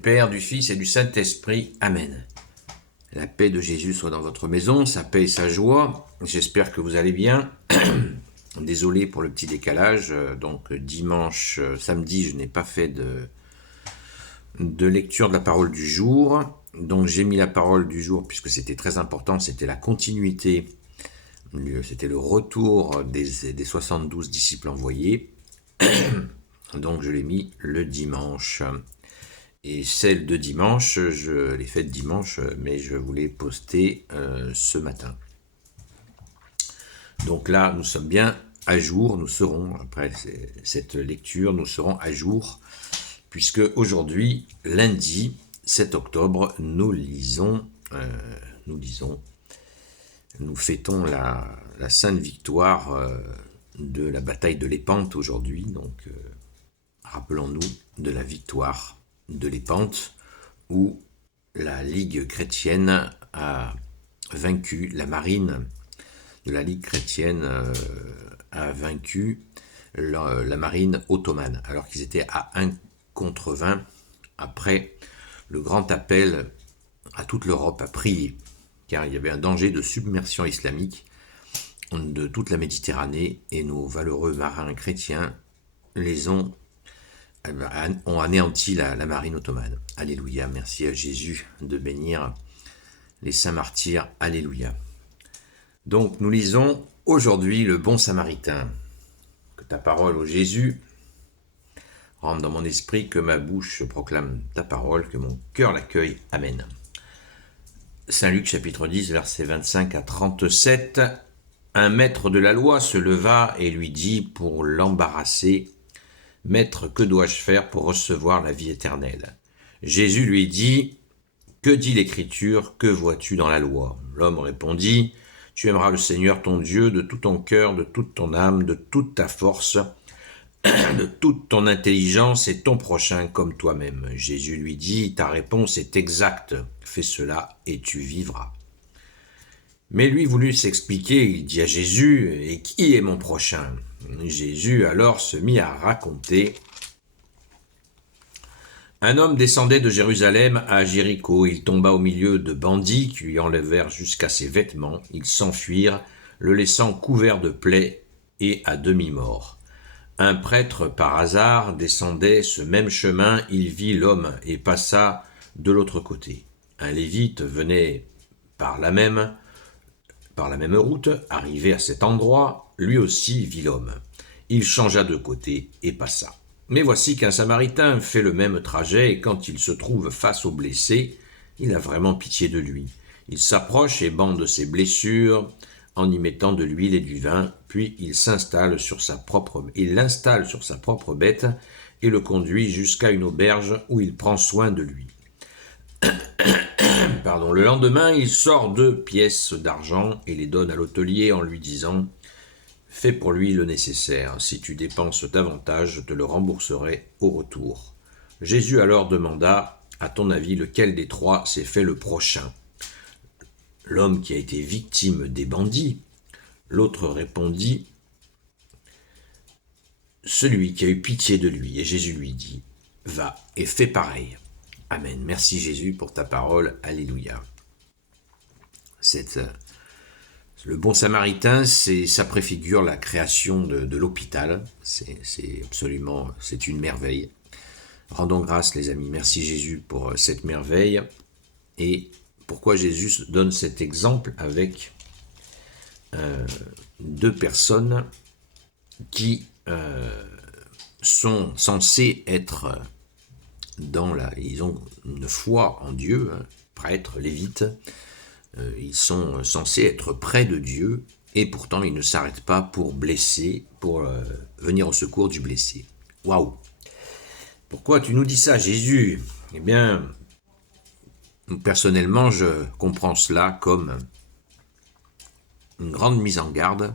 Père, du Fils et du Saint-Esprit. Amen. La paix de Jésus soit dans votre maison, sa paix et sa joie. J'espère que vous allez bien. Désolé pour le petit décalage. Donc dimanche, samedi, je n'ai pas fait de lecture de la parole du jour. Donc j'ai mis la parole du jour puisque c'était très important, c'était la continuité, c'était le retour des 72 disciples envoyés. Donc je l'ai mis le dimanche. Et celle de dimanche, je l'ai faite dimanche, mais je voulais poster ce matin. Donc là, nous sommes bien à jour, nous serons, après cette lecture, nous serons à jour, puisque aujourd'hui, lundi 7 octobre, nous fêtons la sainte victoire de la bataille de Lépante aujourd'hui. Donc, rappelons-nous de la victoire de Lépante, où la Ligue chrétienne a vaincu, la marine de la Ligue chrétienne a vaincu la marine ottomane, alors qu'ils étaient à 1 contre 20, après le grand appel à toute l'Europe à prier, car il y avait un danger de submersion islamique de toute la Méditerranée, et nos valeureux marins chrétiens ont anéanti la marine ottomane. Alléluia, merci à Jésus de bénir les saints martyrs. Alléluia. Donc nous lisons aujourd'hui le bon samaritain. Que ta parole, ô Jésus, rentre dans mon esprit, que ma bouche proclame ta parole, que mon cœur l'accueille. Amen. Saint Luc chapitre 10, versets 25 à 37. Un maître de la loi se leva et lui dit pour l'embarrasser: « Maître, que dois-je faire pour recevoir la vie éternelle ?» Jésus lui dit: « Que dit l'Écriture? Que vois-tu dans la loi ?» L'homme répondit: « Tu aimeras le Seigneur ton Dieu de tout ton cœur, de toute ton âme, de toute ta force, de toute ton intelligence, et ton prochain comme toi-même. » Jésus lui dit: « Ta réponse est exacte. Fais cela et tu vivras. » Mais lui voulut s'expliquer. Il dit à Jésus: « Et qui est mon prochain ?» Jésus alors se mit à raconter. Un homme descendait de Jérusalem à Jéricho. Il tomba au milieu de bandits qui lui enlevèrent jusqu'à ses vêtements. Ils s'enfuirent, le laissant couvert de plaies et à demi-mort. Un prêtre, par hasard, descendait ce même chemin. Il vit l'homme et passa de l'autre côté. Un lévite venait par la même route, arrivé à cet endroit, lui aussi vit l'homme. Il changea de côté et passa. Mais voici qu'un Samaritain fait le même trajet, et quand il se trouve face au blessé, il a vraiment pitié de lui. Il s'approche et bande ses blessures en y mettant de l'huile et du vin, puis il l'installe sur sa propre bête et le conduit jusqu'à une auberge où il prend soin de lui. Le lendemain, il sort 2 pièces d'argent et les donne à l'hôtelier en lui disant: « Fais pour lui le nécessaire. Si tu dépenses davantage, je te le rembourserai au retour. » Jésus alors demanda: « À ton avis, lequel des 3 s'est fait le prochain? L'homme qui a été victime des bandits ?» L'autre répondit: « Celui qui a eu pitié de lui. » Et Jésus lui dit: « Va et fais pareil. » Amen. Merci Jésus pour ta parole. Alléluia. Le bon samaritain, ça préfigure la création de l'hôpital. C'est une merveille. Rendons grâce, les amis. Merci Jésus pour cette merveille. Et pourquoi Jésus donne cet exemple avec 2 personnes qui sont censées être ils ont une foi en Dieu, prêtres, lévites. Ils sont censés être près de Dieu, et pourtant ils ne s'arrêtent pas pour blesser, pour venir au secours du blessé. Waouh! Pourquoi tu nous dis ça, Jésus? Eh bien, personnellement, je comprends cela comme une grande mise en garde,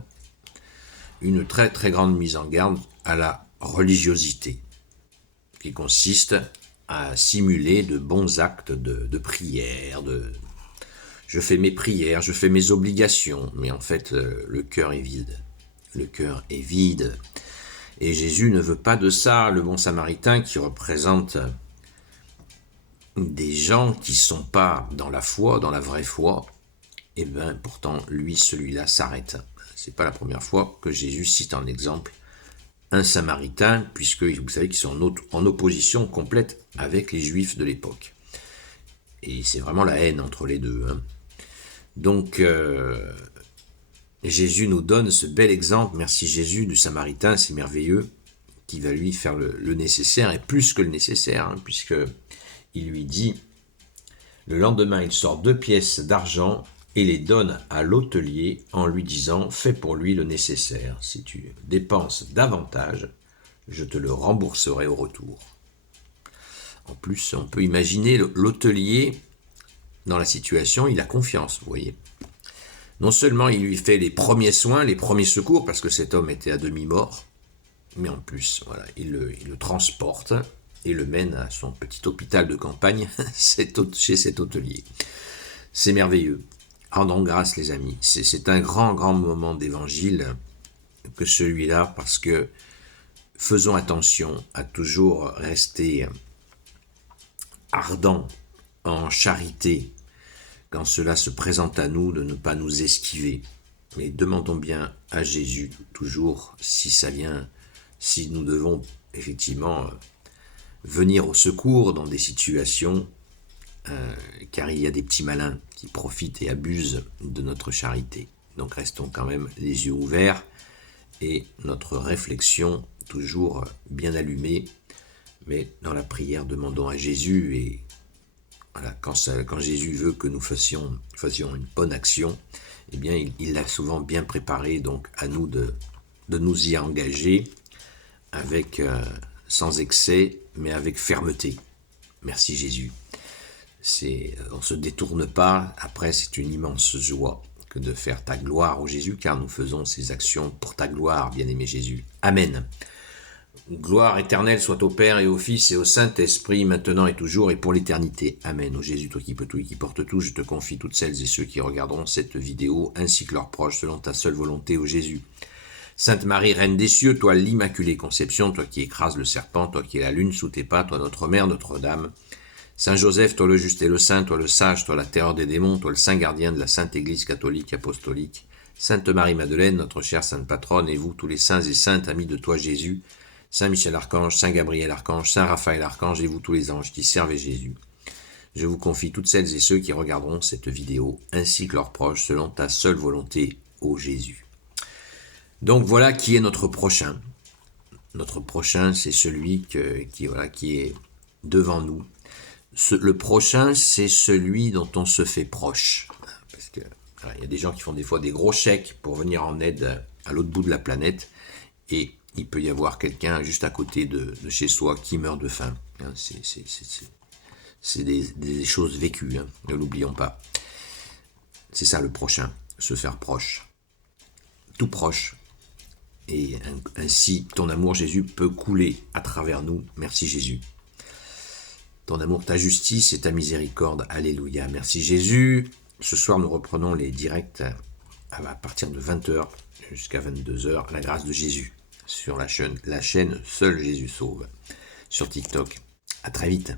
une très très grande mise en garde à la religiosité, qui consiste à simuler de bons actes de prière, je fais mes prières, je fais mes obligations, mais en fait, le cœur est vide. Le cœur est vide. Et Jésus ne veut pas de ça. Le bon samaritain, qui représente des gens qui ne sont pas dans la foi, dans la vraie foi, et bien pourtant, lui, celui-là s'arrête. C'est pas la première fois que Jésus cite en exemple un Samaritain, puisque vous savez qu'ils sont en opposition complète avec les Juifs de l'époque. Et c'est vraiment la haine entre les deux. Donc, Jésus nous donne ce bel exemple, merci Jésus, du Samaritain, c'est merveilleux, qui va lui faire le nécessaire, et plus que le nécessaire, puisque il lui dit, le lendemain, il sort 2 pièces d'argent et les donne à l'hôtelier en lui disant, fais pour lui le nécessaire. Si tu dépenses davantage, je te le rembourserai au retour. En plus, on peut imaginer l'hôtelier dans la situation, il a confiance, vous voyez. Non seulement il lui fait les premiers soins, les premiers secours, parce que cet homme était à demi-mort, mais en plus, voilà, il le transporte et le mène à son petit hôpital de campagne chez cet hôtelier. C'est merveilleux. Rendons grâce, les amis. C'est un grand, grand moment d'évangile que celui-là, parce que faisons attention à toujours rester ardents en charité quand cela se présente à nous, de ne pas nous esquiver. Mais demandons bien à Jésus toujours si nous devons effectivement venir au secours dans des situations, car il y a des petits malins qui profitent et abusent de notre charité. Donc restons quand même les yeux ouverts et notre réflexion toujours bien allumée, mais dans la prière demandons à Jésus, et voilà, quand Jésus veut que nous fassions une bonne action, eh bien il l'a souvent bien préparé, donc à nous de nous y engager avec sans excès, mais avec fermeté. Merci Jésus. On ne se détourne pas, après c'est une immense joie que de faire ta gloire, ô Jésus, car nous faisons ces actions pour ta gloire, bien-aimé Jésus. Amen. Gloire éternelle soit au Père et au Fils et au Saint-Esprit, maintenant et toujours et pour l'éternité. Amen. Ô Jésus, toi qui peux tout et qui portes tout, je te confie toutes celles et ceux qui regarderont cette vidéo, ainsi que leurs proches, selon ta seule volonté, ô Jésus. Sainte Marie, Reine des cieux, toi l'Immaculée Conception, toi qui écrases le serpent, toi qui es la lune sous tes pas, toi notre Mère, Notre-Dame. Saint Joseph, toi le juste et le saint, toi le sage, toi la terreur des démons, toi le saint gardien de la Sainte Église catholique apostolique. Sainte Marie-Madeleine, notre chère sainte patronne, et vous tous les saints et saintes amis de toi Jésus. Saint Michel Archange, Saint Gabriel Archange, Saint Raphaël Archange, et vous tous les anges qui servez Jésus. Je vous confie toutes celles et ceux qui regarderont cette vidéo, ainsi que leurs proches, selon ta seule volonté, ô Jésus. Donc voilà qui est notre prochain. Notre prochain, c'est celui qui est devant nous. Le prochain, c'est celui dont on se fait proche. Parce que il y a des gens qui font des fois des gros chèques pour venir en aide à l'autre bout de la planète, et il peut y avoir quelqu'un juste à côté de chez soi qui meurt de faim. C'est des choses vécues, ne l'oublions pas. C'est ça le prochain, se faire proche. Tout proche. Et ainsi, ton amour, Jésus, peut couler à travers nous. Merci Jésus. Ton amour, ta justice et ta miséricorde. Alléluia. Merci Jésus. Ce soir, nous reprenons les directs à partir de 20h jusqu'à 22h. La grâce de Jésus sur la chaîne Seul Jésus Sauve sur TikTok. À très vite.